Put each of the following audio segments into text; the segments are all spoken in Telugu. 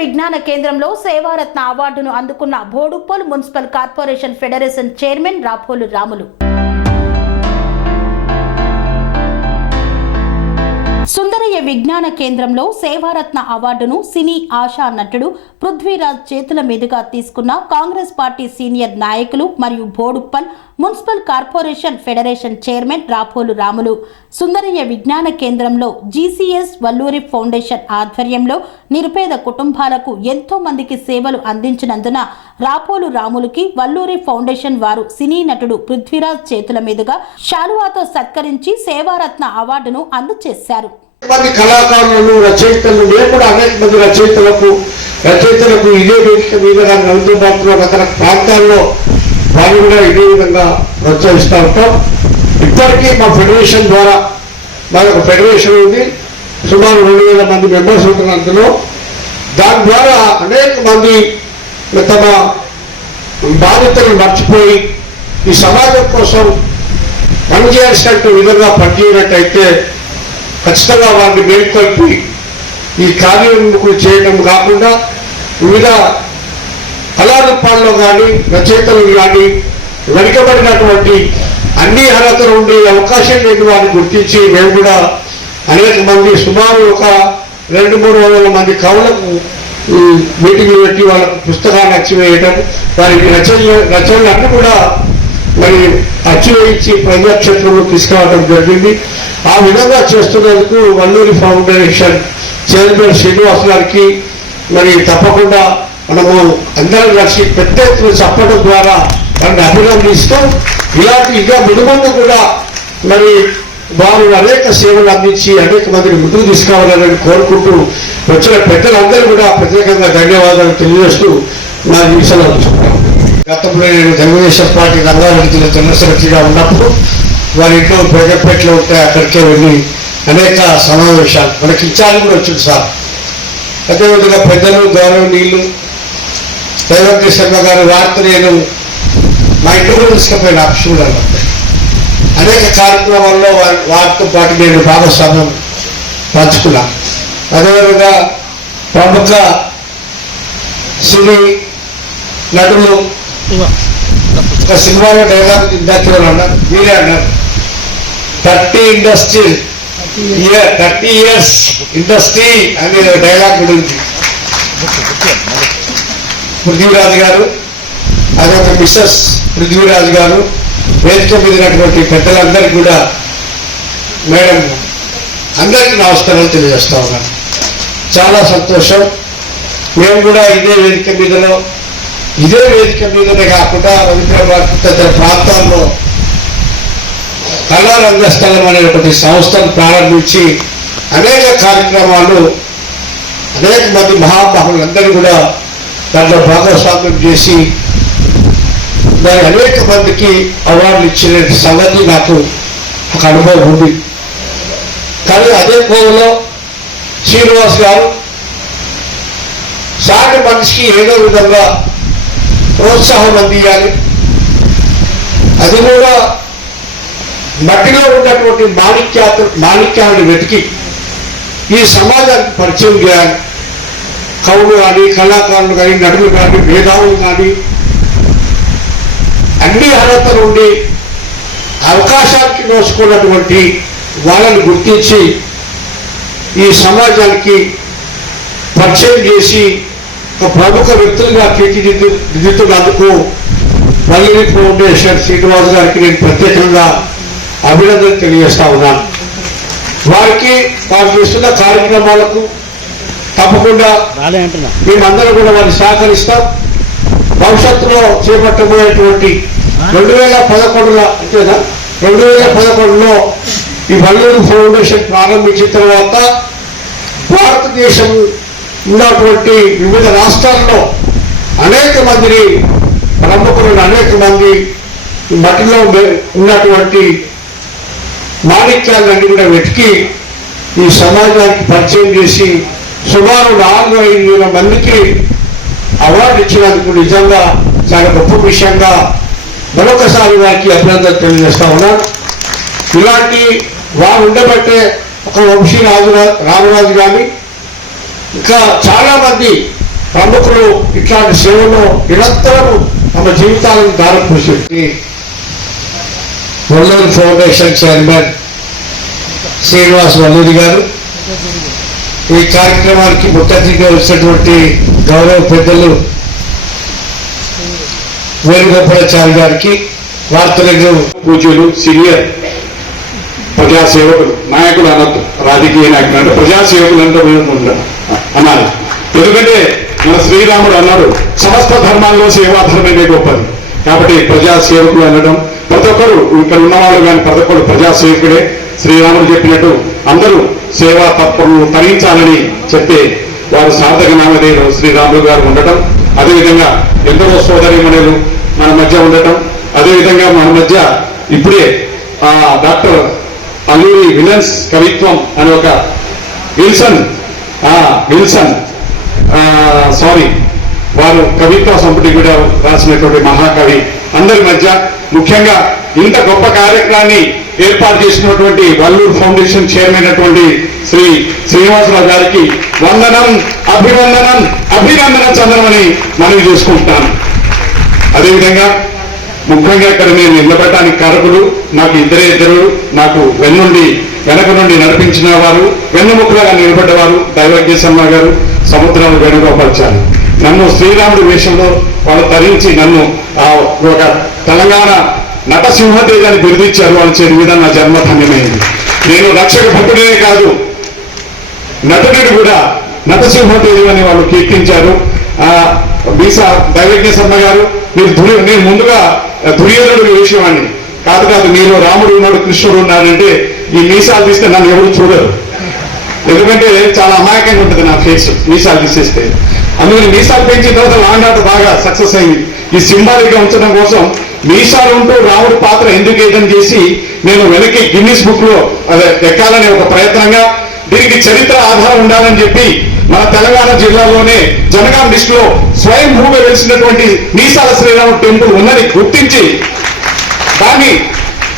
విజ్ఞాన కేంద్రంలో సేవారత్న అవార్డును అందుకున్న Boduppal municipal corporation federation chairman Rapolu Ramulu. Sundarayya Vignana కేంద్రంలో సేవారత్న అవార్డును సినీ ఆశా నటుడు పృథ్వీరాజ్ చేతుల మీదుగా తీసుకున్న కాంగ్రెస్ పార్టీ సీనియర్ నాయకులు మరియు Boduppal municipal corporation federation chairman Rapolu Ramulu. Sundarayya Vignana కేంద్రంలో జీసీఎస్ వల్లూరి ఫౌండేషన్ ఆధ్వర్యంలో నిరుపేద కుటుంబాలకు ఎంతో మందికి సేవలు అందించినందున రాపోలు రాములకి వల్లూరి ఫౌండేషన్ వారు సినీ నటుడు పృథ్వీరాజ్ చేతుల మీదుగా శాలువాతో సత్కరించి సేవారత్న అవార్డును అందజేశారు మంది కళాకారులను రచయితలు నేను కూడా అనేక మంది రచయితలకు రచయితలకు ఇదే వేదిక మీద కానీ అందుబాటులో రకరకాల ప్రాంతాల్లో వారు కూడా ఇదే విధంగా ప్రోత్సహిస్తూ ఉంటాం. ఇప్పటికీ మా ఫెడరేషన్ ద్వారా మాది ఒక ఫెడరేషన్ ఉంది. సుమారు రెండు వేల మంది మెంబర్స్ ఉంటున్నారు అందులో. దాని ద్వారా అనేక మంది తమ బాధ్యతలు మర్చిపోయి ఈ సమాజం కోసం పనిచేయాల్సినట్టు విధంగా పనిచేయనట్టయితే ఖచ్చితంగా వారిని మేల్కొల్పి ఈ కార్యములు చేయడం కాకుండా వివిధ కళారూపాల్లో కానీ రచయితలు కానీ వెనుకబడినటువంటి అన్ని అర్హతలు ఉండే అవకాశం లేని వారిని గుర్తించి మేము కూడా అనేక మంది సుమారు ఒక రెండు మూడు వందల మంది కవులకు ఈ మీటింగ్లు పెట్టి వాళ్ళకు పుస్తకాలు అచ్చివేయటం వారికి రచనలు అంటే కూడా మరి అచ్చివేయించి ప్రజాక్షేత్రంలో తీసుకురావడం జరిగింది. ఆ విధంగా చేస్తున్నందుకు వల్లూరి ఫౌండేషన్ చైర్మన్ శ్రీనివాస్ గారికి మరి తప్పకుండా మనము అందరం కలిసి పెద్ద ఎత్తున చెప్పడం ద్వారా వారిని అభినందిస్తూ ఇలాంటి ఇంకా మునుమందు కూడా మరి వారు అనేక సేవలు అందించి అనేక మందిని ముందుకు తీసుకురావాలని కోరుకుంటూ వచ్చిన పెద్దలందరూ కూడా ప్రత్యేకంగా ధన్యవాదాలు తెలియజేస్తూ నా నిమిషాలు ఉంచుకుంటాను గతంలో నేను తెలుగుదేశం పార్టీ రంగారెడ్డిలో జిల్లా జనరల్ సెక్రటరీగా ఉన్నప్పుడు వారి ఇంట్లో ప్రజపెట్లో ఉంటే అక్కడికే వెళ్ళి అనేక సమావేశాలు. మనకి ఇచ్చారు కూడా వచ్చింది సార్. అదేవిధంగా పెద్దలు గౌరవనీయులు రేవంత్ శర్మ గారు వార్త నేను మా ఇంట్లో కూడా తీసుకుపోయిన అక్షులను అనేక కార్యక్రమాల్లో వారి వారితో పాటు నేను భాగస్వామ్యం పంచుకున్నాను అదేవిధంగా ప్రముఖ సినీ నటులు ఒక సినిమాలో డైలాగ్ ఇందాక అన్నారు మీరే అన్నారు. Thirty industry year thirty years industry అనే డైలాగ్ గురించి పృథ్వీరాజ్ గారు అదొక మిస్సెస్ పృథ్వీరాజ్ గారు వేదిక మీదనటువంటి పెద్దలందరికీ కూడా మేడం అందరికీ నమస్కారాలు తెలియజేస్తా ఉన్నాను. చాలా సంతోషం. మేము కూడా ఇదే వేదిక మీదలో ఇదే వేదిక మీదనే కాకుండా రవీంద్రబాద్ తదితర ప్రాంతాల్లో కళారంగస్థలం అనేటువంటి సంస్థను ప్రారంభించి అనేక కార్యక్రమాలు అనేక మంది మహామహులందరూ కూడా దాంట్లో భాగస్వామ్యం చేసి మరి అనేక మందికి అవార్డులు ఇచ్చిన సంగతి నాకు ఒక అనుభవం ఉంది. కానీ అదే కోవలో శ్రీనివాస్ గారు సాటి మనిషికి ఏదో విధంగా ప్రోత్సాహం అందియాలి అది కూడా మట్టిలో ఉన్నటువంటి మాణిక్యాత మాణిక్యాన్ని వెతికి ఈ సమాజానికి పరిచయం చేయాలి. కవులు కానీ కళాకారులు కానీ నటులు కానీ మేధావులు కానీ అన్ని అర్హతలు ఉండి అవకాశానికి నోచుకున్నటువంటి వాళ్ళని గుర్తించి ఈ సమాజానికి పరిచయం చేసి ఒక ప్రముఖ వ్యక్తులుగా తీర్చిదిద్దు దిద్దుతున్నందుకు వల్లి ఫౌండేషన్ శ్రీనివాస్ గారికి నేను ప్రత్యేకంగా అభినందన తెలియజేస్తా ఉన్నాను. వారికి వారు చేస్తున్న కార్యక్రమాలకు తప్పకుండా మేమందరం కూడా వారిని సహకరిస్తాం. భవిష్యత్తులో చేపట్టబోయేటువంటి రెండు వేల పదకొండులో అంతేనా? రెండు వేల పదకొండులో ఈ వల్లూరు ఫౌండేషన్ ప్రారంభించిన తర్వాత భారతదేశం ఉన్నటువంటి వివిధ రాష్ట్రాల్లో అనేక మందిని ప్రముఖులను అనేక మంది మట్టిలో ఉన్నటువంటి మాణిక్యాలన్నీ కూడా వెతికి ఈ సమాజానికి పరిచయం చేసి సుమారు నాలుగు ఐదు వేల మందికి అవార్డు ఇచ్చినందుకు నిజంగా చాలా గొప్ప విషయంగా మరొకసారి వారికి అభినందన తెలియజేస్తా ఉన్నాను ఇలాంటి వారు ఉండబట్టే ఒక వంశీ రాజు రామరాజు కానీ ఇంకా చాలా మంది ప్రముఖులు ఇట్లాంటి సేవలో నిరంతరం తమ జీవితాలను దారిపోసి వల్లూరు ఫౌండేషన్ చైర్మన్ శ్రీనివాస్ వల్లూరి గారు ఈ కార్యక్రమానికి ముఖ్యంగా వచ్చినటువంటి గౌరవ పెద్దలు వేణుగోపాలాచారి గారికి వార్తలకు పూజలు సీనియర్ ప్రజాసేవకులు నాయకులు అనొద్దు రాజకీయ నాయకులు అంటే ప్రజాసేవకులు అంటే ఉండ- అన్నారు ఎందుకంటే మన శ్రీరాముడు అన్నాడు సమస్త ధర్మాల్లో సేవాధర్మమే గొప్పది? కాబట్టి ప్రజాసేవకులు అనడం ప్రతి ఒక్కరు ఇక్కడ ఉన్నవాళ్ళు కానీ ప్రతి ఒక్కరు ప్రజాసేవకుడే. శ్రీరాముడు చెప్పినట్టు అందరూ సేవా తత్వము తరించాలని చెప్పి వారు సార్థక నామధేయులు శ్రీరాములు గారు ఉండటం అదేవిధంగా ఎందరో సోదరిమణులు మన మధ్య ఉండటం అదేవిధంగా మన మధ్య ఇప్పుడే ఆ డాక్టర్ అల్లూరి విలన్స్ కవిత్వం అనే ఒక విల్సన్ విల్సన్ సారీ. వారు కవిత్వ సంపుటి కూడా రాసినటువంటి మహాకవి. అందరి మధ్య ముఖ్యంగా ఇంత గొప్ప కార్యక్రమాన్ని ఏర్పాటు చేసినటువంటి వల్లూరు ఫౌండేషన్ చైర్మన్ అయినటువంటి శ్రీ శ్రీనివాసరావు గారికి వందనం అభివందనం అభినందన చందనమని మనవి చేసుకుంటున్నాను అదేవిధంగా ముఖ్యంగా ఇక్కడ నేను నిలబడటానికి కారకులు నాకు ఇద్దరే ఇద్దరు నాకు వెన్నుండి వెనక నుండి నడిపించిన వారు వెన్నుముక్కలుగా నిలబడ్డవారు దైవజ్ఞ శర్మ గారు సముద్రం వేణుగోపాల్చారు నన్ను శ్రీరాముడి వేషంలో వాళ్ళు తరించి నన్ను ఆ ఒక తెలంగాణ నటసింహతేజాన్ని బిరుదిచ్చారు అని చేతి మీద నా జన్మ ధన్యమైంది. నేను రక్షక భక్తుడే కాదు నటుడిని కూడా నటసింహదేవి అని వాళ్ళు కీర్తించారు. ఆ బీసా దైవజ్ఞ శర్మ గారు మీరు దురి నేను ముందుగా దుర్యోధనుడు వేసేవాడిని కాదు కాదు మీరు రాముడు ఉన్నాడు కృష్ణుడు ఉన్నాడంటే ఈ మీసాలు తీస్తే నన్ను ఎవరు చూడరు. ఎందుకంటే చాలా అమాయకంగా ఉంటుంది నా ఫేస్ మీసాలు తీసేస్తే. అందుకని మీసాలు పెంచిన తర్వాత లాండ్ ఆర్డర్ బాగా సక్సెస్ అయింది. ఈ సింబాలిక్గా ఉంచడం కోసం మీసాలు ఉంటూ రాముడి పాత్ర ఎందుకు ఏదని చేసి నేను వెనక్కి గిన్నిస్ బుక్లో అదే ఎక్కాలనే ఒక ప్రయత్నంగా దీనికి చరిత్ర ఆధారం ఉండాలని చెప్పి మన తెలంగాణ జిల్లాలోనే జనగాం డిస్టిక్లో స్వయం భూమి వెలిసినటువంటి మీసాల శ్రీరాముడు టెంపుల్ ఉన్నది గుర్తించి దాన్ని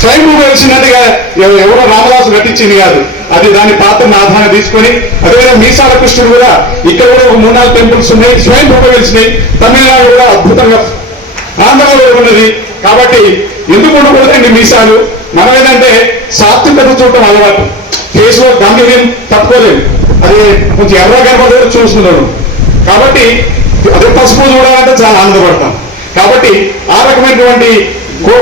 స్వయం వచ్చినట్టుగా ఎవరో రామదాసు నటించింది కాదు. అది దాని పాత్రను ఆధారంగా తీసుకొని అదేవిధంగా మీసాల కృష్ణుడు కూడా ఇక్కడ కూడా ఒక మూడు నాలుగు టెంపుల్స్ ఉన్నాయి. స్వయం ఉపయోగించినాయి తమిళనాడు కూడా అద్భుతంగా ఆంధ్రలో ఉన్నది. కాబట్టి ఎందుకు ఉండకూడదండి మీసాలు? మనం ఏంటంటే సాత్వికత చూడటం అలవాటు. ఫేస్లో గాంధీర్యం తప్పుకోలేదు అది కొంచెం ఎర్ర గర్భంలో చూస్తున్నాను కాబట్టి అదే పసుపు చూడాలంటే చాలా ఆనందపడతాం. కాబట్టి ఆ రకమైనటువంటి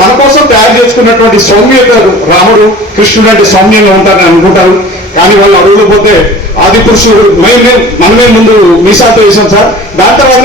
మన కోసం తయారు చేసుకున్నటువంటి సౌమ్యత రాముడు కృష్ణుడు అంటే సౌమ్యంగా ఉంటారని అనుకుంటారు. కానీ వాళ్ళు అడుగులు పోతే ఆది పురుషుడు మేమే మనమే ముందు మీసాతో వేసాం సార్. దాని తర్వాత